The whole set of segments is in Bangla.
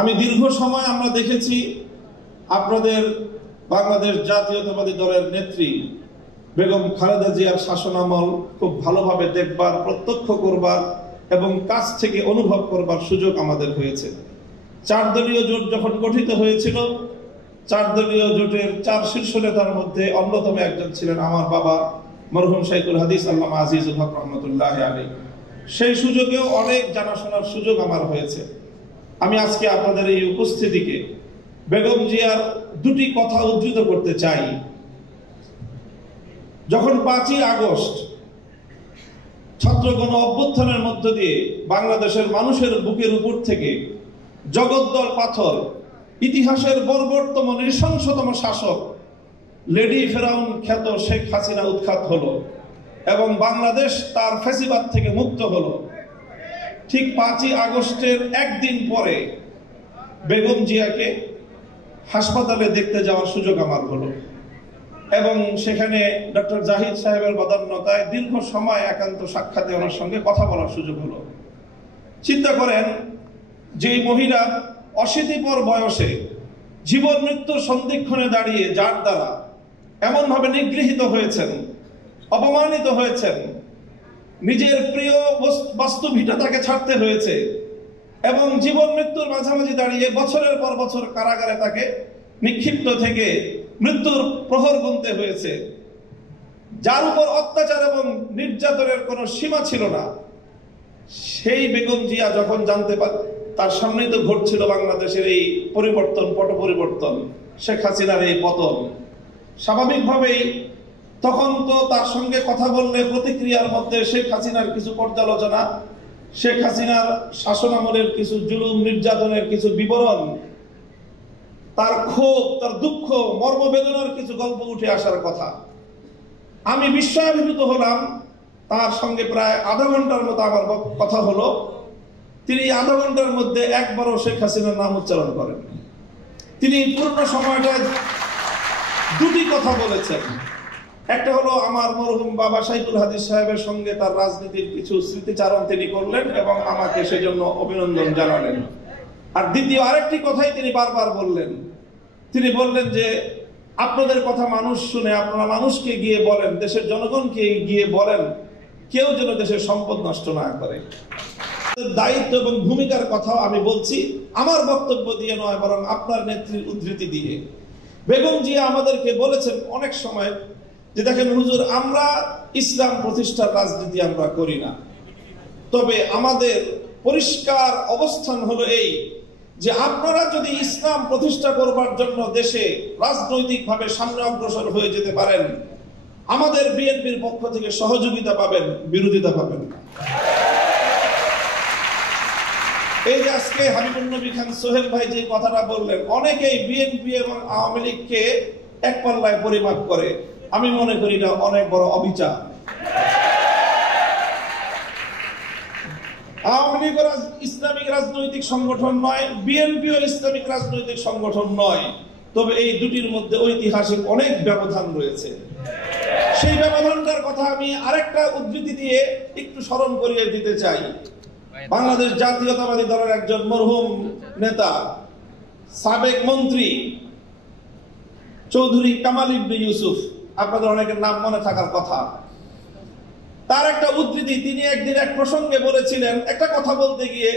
আমি দীর্ঘ সময় আমরা দেখেছি আপনাদের বাংলাদেশ জাতীয়তাবাদী দলের নেত্রী বেগম খালেদা জিয়ার শাসনামল খুব ভালোভাবে দেখবার, প্রত্যক্ষ করবার এবং কাছ থেকে অনুভব করবার সুযোগ আমাদের হয়েছে। 4 দলীয় জোট যখন গঠিত হয়েছিল, 4 দলীয় জোটের 4 শীর্ষ নেতার মধ্যে অন্যতম একজন ছিলেন আমার বাবা মরহুম শাইখুল হাদিস আল্লামা আজিজুল হক রহমতুল্লাহ আলাইহি। সেই সুযোগেও অনেক জানাশোনার সুযোগ আমার হয়েছে। আমি আজকে আপনাদের এই উপস্থিতিকে বেগম জিয়ার 2টি কথা উদ্ধৃত করতে চাই। যখন 5ই আগস্ট ছাত্র গণ অভ্যুত্থানের মধ্য দিয়ে বাংলাদেশের মানুষের বুকের উপর থেকে জগদ্দল পাথর, ইতিহাসের বর্বরতম নৃশংসতম শাসক লেডি ফেরাউন খ্যাত শেখ হাসিনা উৎখাত হলো এবং বাংলাদেশ তার ফ্যাসিবাদ থেকে মুক্ত হলো, ঠিক 5ই আগস্টের একদিন পরে বেগম জিয়াকে হাসপাতালে দেখতে যাওয়ার সুযোগ আমার হলো এবং সেখানে ডক্টর জাহিদ সাহেবের বদান্যতায় দীর্ঘ সময় একান্ত সাক্ষাতে ওনার সঙ্গে কথা বলার সুযোগ হলো। চিন্তা করেন, যে মহিলা অশীতিপর বয়সে জীবন মৃত্যুর সন্ধিক্ষণে দাঁড়িয়ে যার দ্বারা এমনভাবে নিগৃহীত হয়েছেন, অপমানিত হয়েছেন, নিজের প্রিয় বস্তু ভিটা তাকে ছাড়তে হয়েছে এবং জীবন মৃত্যুর মাঝামাঝি দাঁড়িয়ে বছরের পর বছর কারাগারে তাকে নিক্ষিপ্ত থেকে মৃত্যুর প্রহর গুনতে হয়েছে, যার উপর অত্যাচার এবং নির্যাতনের কোনো সীমা ছিল না, সেই বেগম জিয়া যখন জানতে পারে তার সামনেই তো ঘটছিল বাংলাদেশের এই পরিবর্তন, পট পরিবর্তন, শেখ হাসিনার এই পতন, স্বাভাবিকভাবেই তখন তো তার সঙ্গে কথা বললে প্রতিক্রিয়ার মধ্যে শেখ হাসিনার কিছু পর্যালোচনা, শেখ হাসিনার শাসনামলের কিছু জুলুম নির্যাতনের কিছু বিবরণ, তার ক্ষোভ, তার দুঃখ, মর্মবেদনার কিছু গল্প উঠে আসার কথা। আমি বিস্ময়াভিভূত হলাম। তার সঙ্গে প্রায় আধা ঘন্টার মতো আমার কথা হলো। তিনি আধা ঘন্টার মধ্যে একবারও শেখ হাসিনার নাম উচ্চারণ করেন। তিনি পূর্ণ সময়টা 2টি কথা বলেছেন। একটা হলো আমার মরহুম বাবা শাইখুল হাদিস সাহেবের সঙ্গে তার রাজনীতির কিছু স্মৃতিচারণ তিনি করলেন এবং আমাকে সেজন্য অভিনন্দন জানালেন। আর দ্বিতীয় আরেকটি কথাই তিনি বারবার বললেন। তিনি বললেন যে আপনাদের কথা মানুষ শুনে, আপনারা মানুষকে গিয়ে বলেন, দেশের জনগণকে গিয়ে বলেন, কেউ যেন দেশের সম্পদ নষ্ট না করে। দায়িত্ব এবং ভূমিকার কথাও আমি বলছি, আমার বক্তব্য দিয়ে নয়, বরং আপনার নেত্রীর উদ্ধৃতি দিয়ে। বেগম জিয়া আমাদেরকে বলেছেন অনেক সময় যে দেখেন হুজুর, আমরা ইসলাম প্রতিষ্ঠার রাজনীতি আমরা করি না, তবে আমাদের পরিষ্কার অবস্থান হলো এই যে আপনারা যদি ইসলাম প্রতিষ্ঠা করবার জন্য দেশে রাজনৈতিকভাবে সামনে অগ্রসর হয়ে যেতে পারেন, আমাদের বিএনপির পক্ষ থেকে সহযোগিতা পাবেন, বিরোধিতা পাবেন না। এই যে আজকে হাবিবুন নবী খান সোহেল ভাই যে কথাটা বললেন, অনেকেই বিএনপি এবং আওয়ামী লীগকে এক পাল্লায় পরিমাপ করে। আমি মনে করি এটা অনেক বড় অবিচার। আওয়ামী লীগ ইসলামিক রাজনৈতিক সংগঠন নয়, বিএনপিও ইসলামিক রাজনৈতিক সংগঠন নয়, তবে এই দুটির মধ্যে ঐতিহাসিক অনেক ব্যবধান রয়েছে। সেই ব্যবধানটার কথা আমি আরেকটা উদ্ধৃতি দিয়ে একটু স্মরণ করিয়ে দিতে চাই। বাংলাদেশ জাতীয়তাবাদী দলের একজন মরহুম নেতা, সাবেক মন্ত্রী চৌধুরী কামাল ইবনে ইউসুফ, আপনাদের অনেকের নাম মনে থাকার কথা, তার একটা উদ্ধৃতি, তিনি একদিন এক প্রসঙ্গে বলেছিলেন, একটা কথা বলতে গিয়ে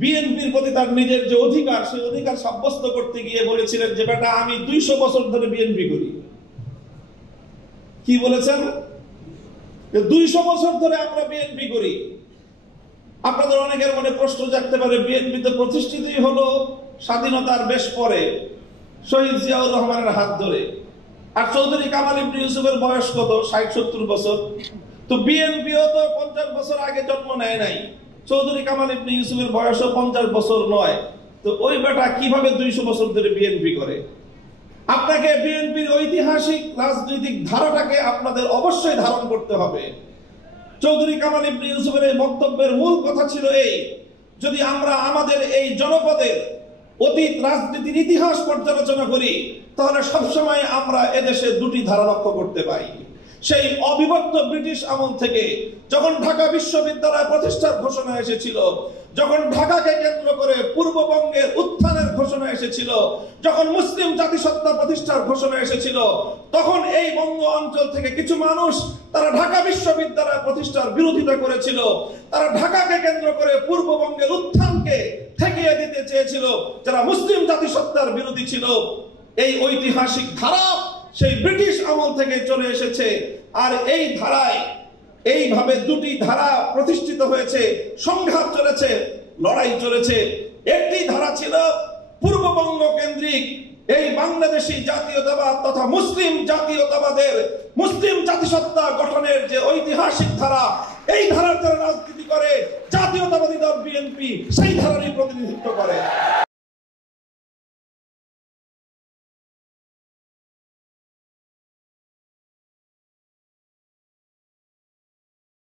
বিএনপির প্রতি তার নিজের যে অধিকার, সেই অধিকার সাব্যস্ত করতে গিয়ে বলেছিলেন যে বেটা আমি 200 বছর ধরে বিএনপি করি। কি বলেছেন? 200 বছর ধরে আমরা বিএনপি করি। আপনাদের অনেকের মনে প্রশ্ন জাগতে পারে, বিএনপি তো প্রতিষ্ঠিতই হলো স্বাধীনতার বেশ পরে, শহীদ জিয়াউর রহমানের হাত ধরে, আর চৌধুরী কামাল ইবনে ইউসুফের বয়স কত? 60-70 বছর। তো বিএনপিও তো 50 বছর আগে জন্ম নেয় নাই, চৌধুরী কামাল ইবনে ইউসুফের বয়সও 50 বছর নয়। তো ওই বেটা কিভাবে 200 বছর ধরে বিএনপি করে? আপনাকে বিএনপির ঐতিহাসিক রাজনৈতিক ধারাটাকে আপনাদের অবশ্যই ধারণ করতে হবে। চৌধুরী কামাল ইবনে ইউসুফের এই বক্তব্যের মূল কথা ছিল এই, যদি আমরা আমাদের এই জনপদের অতীত রাজনীতির ইতিহাস পর্যালোচনা করি, তাহলে সবসময় আমরা এদেশে 2টি ধারা লক্ষ্য করতে পাই। সেই অবিভক্ত ব্রিটিশ আমল থেকে যখন ঢাকা বিশ্ববিদ্যালয় প্রতিষ্ঠার ঘোষণা এসেছিল, যখন ঢাকাকে কেন্দ্র করে পূর্ববঙ্গের উত্থানের এসেছিল, যখন মুসলিম জাতিসত্তা প্রতিষ্ঠার ঘোষণা এসেছিল, তখন এই বঙ্গ অঞ্চল থেকে কিছু মানুষ তারা ঢাকা বিশ্ববিদ্যালয় প্রতিষ্ঠার বিরোধিতা করেছিল। তারা ঢাকাকে কেন্দ্র করে পূর্ববঙ্গের উত্থানকে ঠেকিয়ে দিতে চেয়েছিল, যারা মুসলিম জাতিসত্তার বিরোধী ছিল। এই ঐতিহাসিক ধারা সেই ব্রিটিশ আমল থেকে চলে এসেছে। আর এই ধারায় এইভাবে দুটি ধারা প্রতিষ্ঠিত হয়েছে, সংঘাত চলেছে, লড়াই চলেছে। একটি ধারা ছিল পূর্ববঙ্গ কেন্দ্রিক এই বাংলাদেশী জাতীয়তাবাদ তথা মুসলিম জাতীয়তাবাদের, মুসলিম জাতিসত্তা গঠনের যে ঐতিহাসিক ধারা, এই ধারার যারা রাজনীতি করে জাতীয়তাবাদী দল বিএনপি সেই ধারারই প্রতিনিধিত্ব করে।